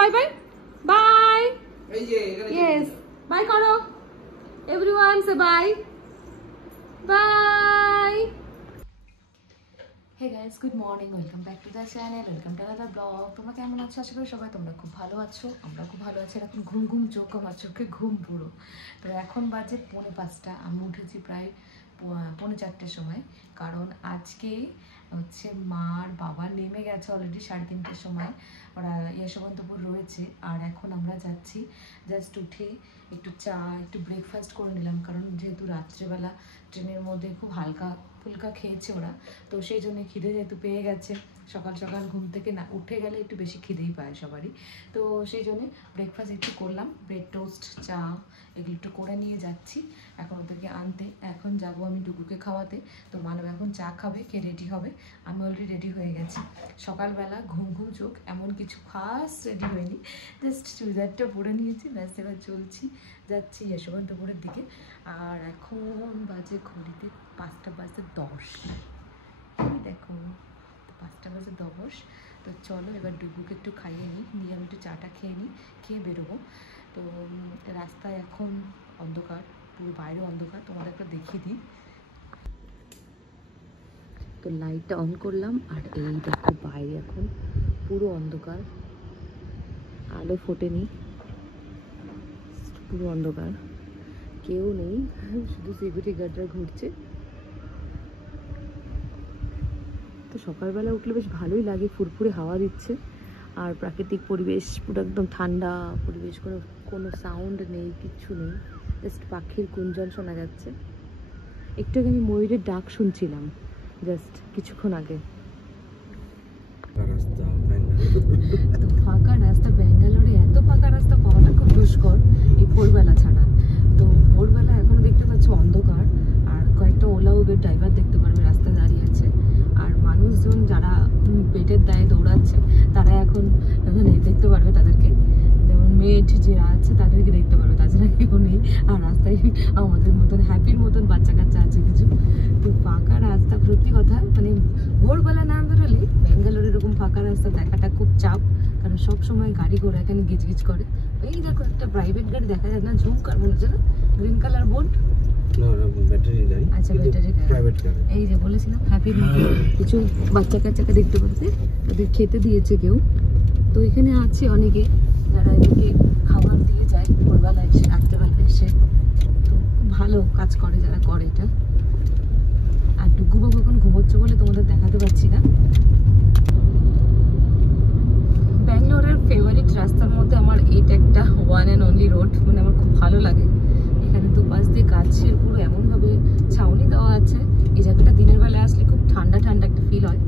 By bye bye. Yes bye করো everyone, say bye bye. Hey guys, good morning, welcome back to the channel, welcome to another blog. তোমরা কেমন আছো? আশা করি সবাই তোমরা খুব ভালো আছো। আমরা খুব ভালো আছি। এখন ঘুম ঘুম চোখ, আমার চোখে ঘুম পুরো। তো এখন বাজে 4:45। আমি উঠেছি প্রায় 4:45-র সময়, কারণ আজকে হচ্ছে মার বাবা নেমে গেছে অলরেডি 3:30-র সময়। ওরা যশবন্তপুর রয়েছে। আর এখন আমরা যাচ্ছি। জাস্ট উঠে একটু চা, একটু ব্রেকফাস্ট করে নিলাম, কারণ যেহেতু রাত্রেবেলা ট্রেনের মধ্যে খুব হালকা ফুলকা খেয়েছে ওরা, তো সেই জন্য খিদে যেহেতু পেয়ে গেছে, সকাল সকাল ঘুম থেকে না উঠে গেলে একটু বেশি খিদেই পায় সবারই। তো সেই জন্যে ব্রেকফাস্ট একটু করলাম, ব্রেড টোস্ট, চা এগুলো একটু করে নিয়ে যাচ্ছি এখন ওদেরকে আনতে। এখন যাব আমি ডুগুকে খাওয়াতে। তো মানব এখন চা খাবে, খেয়ে রেডি হবে। আমি অলরেডি রেডি হয়ে গেছি। সকালবেলা ঘুম ঘুম চোখ, এমন কিছু খাস রেডি হয়নি, জাস্ট চুড়িদারটা পরে নিয়েছি, ব্যাস এবার চলছি, যাচ্ছি যশবন্তপুরের দিকে। আর এখন বাজে ঘড়িতে 5:10। দেখো 5:10। তো চলো এবার ডুগুকে একটু খাইয়ে নিই, নিয়ে আমি একটু চাটা খেয়ে নিই, খেয়ে বেরোবো। তো রাস্তায় এখন অন্ধকার, পুরো বাইরে অন্ধকার, তোমাদের একটা দেখিয়ে দিই। তো লাইটটা অন করলাম, আর এই দেখো বাইরে এখন পুরো অন্ধকার, আলো ফোটেনি, পুরো অন্ধকার, কেউ নেই, শুধু সিকিউরিটি গার্ডরা ঘুরছে। তো সকালবেলা উঠলে বেশ ভালোই লাগে, ফুরফুরে হাওয়া দিচ্ছে, আর প্রাকৃতিক পরিবেশ পুরো একদম ঠান্ডা পরিবেশ, কোনো সাউন্ড নেই, কিচ্ছু নেই, জাস্ট পাখির গুঞ্জন শোনা যাচ্ছে। একটু আগে আমি ময়ূরের ডাক শুনছিলাম, জাস্ট কিছুক্ষণ আগে। ফাঁকা রাস্তা ব্যাঙ্গালোরে, এত ফাঁকা রাস্তা পাওয়াটা খুব দুষ্কর এই ভোরবেলা ছাড়া। তো ভোরবেলা এখনো দেখতে পাচ্ছ অন্ধকার, আর কয়েকটা ওলা উবের ড্রাইভার দেখতে পারবে রাস্তায় দাঁড়িয়ে আছে। আর মানুষজন যারা পেটের দায়ে দৌড়াচ্ছে, তারা এখন দেখতে পারবে তাদেরকে, যেমন মেড যারা আছে তাদেরকে দেখতে পারবে, তাছাড়া কেউ নেই। আর রাস্তায় আমাদের মতন হ্যাপির মতন বাচ্চা কাচ্চা আছে কিছু। তো ফাঁকা রাস্তা, সত্যি কথা, মানে ভোরবেলা না বেরোলে ব্যাঙ্গালোর এরকম ফাঁকা রাস্তা দেখাটা খুব চাপ, কারণ সব সময় গাড়ি ঘোড়া এখানে গিজগিজ করে। এই দেখো একটা প্রাইভেট গাড়ি দেখা যায় না, ঝুমকার মনে হচ্ছে না, গ্রিন কালার বোর্ড। আচ্ছা, ব্যাটারি গাড়ি। এই যে বলেছিলাম হ্যাপির মতো কিছু বাচ্চা কাচ্চাকে দেখতে পাচ্ছে, তাদের খেতে দিয়েছে কেউ। তো এখানে আছে অনেকে যারা এদিকে খাবার দিয়ে যায় ভোরবেলা এসে, রাত্রেবেলা এসে। তো ভালো কাজ করে যারা করে এটা। আর ডুগু বাবু এখন ঘুমোচ্ছে বলে তোমাদের দেখাতে পারছি না। ব্যাঙ্গালোরের ফেভারিট রাস্তার মধ্যে আমার এইটা একটা ওয়ান অ্যান্ড অনলি রোড, মানে আমার খুব ভালো লাগে। এখানে দুপাশ দিয়ে গাছের পুরো এমনভাবে ছাউনি দেওয়া আছে, এই জায়গাটা দিনের বেলা আসলে খুব ঠান্ডা ঠান্ডা একটা ফিল হয়।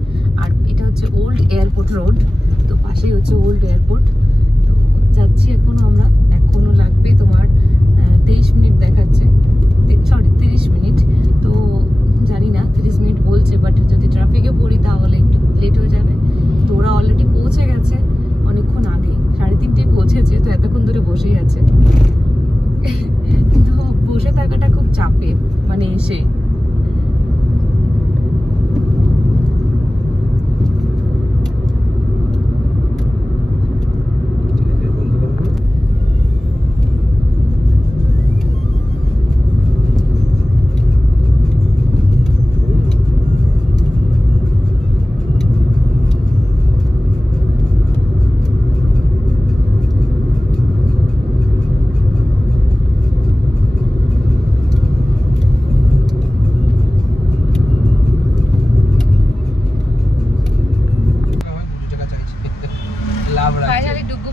আর এটা হচ্ছে ওল্ড এয়ারপোর্ট রোড, তো পাশেই হচ্ছে ওল্ড এয়ারপোর্ট। তো যাচ্ছি এখনো আমরা, এখনো লাগবে তোমার 23 মিনিট দেখাচ্ছে, সরি 30 মিনিট। তো জানি না 30 মিনিট বলছে, বাট যদি ট্রাফিকে পড়ি তাহলে একটু লেট হয়ে যাবে। তো ওরা অলরেডি পৌঁছে গেছে অনেকক্ষণ আগে, 3:30 পৌঁছেছে, তো এতক্ষণ ধরে বসেই আছে। কিন্তু বসে থাকাটা খুব চাপের, মানে এসে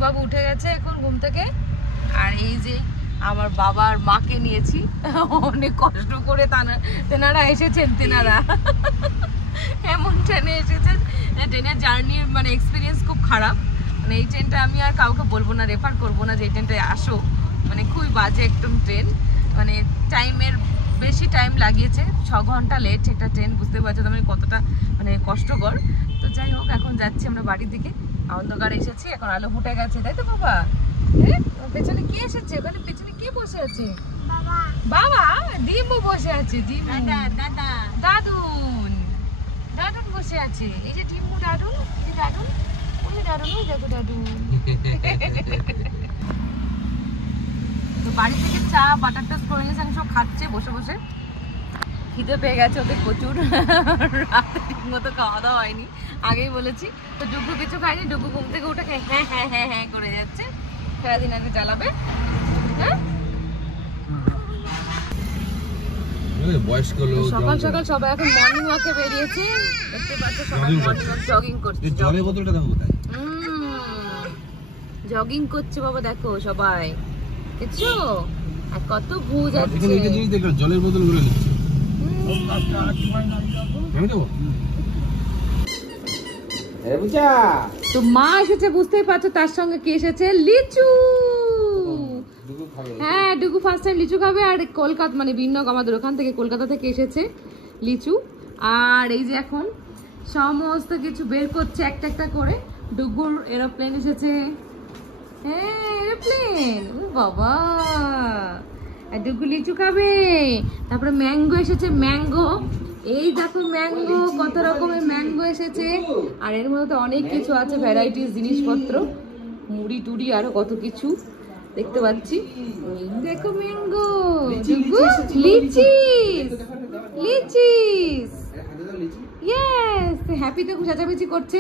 বাবু উঠে গেছে এখন ঘুম থেকে। আর এই যে আমার বাবার মাকে নিয়েছি, অনেক কষ্ট করে তেনারা এসেছেন, তেনারা এমন ট্রেনে এসেছেন, ট্রেনের জার্নির মানে এক্সপিরিয়েন্স খুব খারাপ। মানে এই ট্রেনটা আমি আর কাউকে বলবো না, রেফার করবো না যে এই ট্রেনটায় আসো, মানে খুবই বাজে একদম ট্রেন। মানে টাইমের বেশি টাইম লাগিয়েছে, 6 ঘন্টা লেট একটা ট্রেন, বুঝতে পারছো তো মানে কতটা মানে কষ্টকর। তো যাই হোক, এখন যাচ্ছি আমরা বাড়ির দিকে। অন্ধকার এসেছি, এখন আলো ফুটে গেছে, তাই তো বাবা? পেছনে কে এসেছে? ওখানে পেছনে কে বসে আছে? বাবা। ডিম্বু বসে আছে, দাদুন বসে আছে, এই যে ডিম্বু, দাদুন, দাদুন ওই দারুন, ওই দেখো দারুন। তো বাড়ি থেকে চা বাটার টোস্ট করে নিয়েছে, সব খাচ্ছে বসে বসে। খিদে পেয়ে গেছে ওদের প্রচুর, রাতে ঠিক মতো খাওয়া দাওয়া হয়নি, আগেই বলেছি। তো ডুগু কিছু খায়নি, ডুগু ঘুম থেকে উঠে হ্যাঁ হ্যাঁ হ্যাঁ হ্যাঁ করে যাচ্ছে, সারাদিন আগে চালাবে। হ্যাঁ সকাল সকাল সবাই এখন মর্নিং ওয়াকে বেরিয়েছে, দেখতে পাচ্ছ সবাই মর্নিং ওয়াক জগিং করছে। জলের বোতলটা দেখো কোথায়, জগিং করছে বাবা, দেখো সবাই, দেখছো? আর কত ভুজ আছে এখানে একটা জিনিস দেখো, জলের বোতল গুলো নিচ্ছে। আমি দেবো। তো মা এসেছে, বুঝতেই পারছো, তার সঙ্গে কে এসেছে? লিচু। হ্যাঁ ডুগু ফার্স্ট টাইম লিচু খাবে। আর কলকাতা মানে বিনক আমাদের ওখান থেকে, কলকাতা থেকে এসেছে লিচু। আর এই যে এখন সমস্ত কিছু বের করছে একটা একটা করে। ডুগুর এরোপ্লেন এসেছে, হ্যাঁ এরোপ্লেন, ও বাবা। আর ডুগু লিচু খাবে। তারপরে ম্যাঙ্গো এসেছে, ম্যাঙ্গো, এই দেখো ম্যাঙ্গো, কত রকমের ম্যাঙ্গো এসেছে। আর এর মধ্যে অনেক কিছু আছে, ভ্যারাইটিস জিনিসপত্র, মুড়ি টুড়ি আরো কত কিছু দেখতে পাচ্ছি। দেখো ম্যাঙ্গো, লিচিস, লিচিস, ইয়েস। হ্যাপি তো চেঁচামেচি করছে।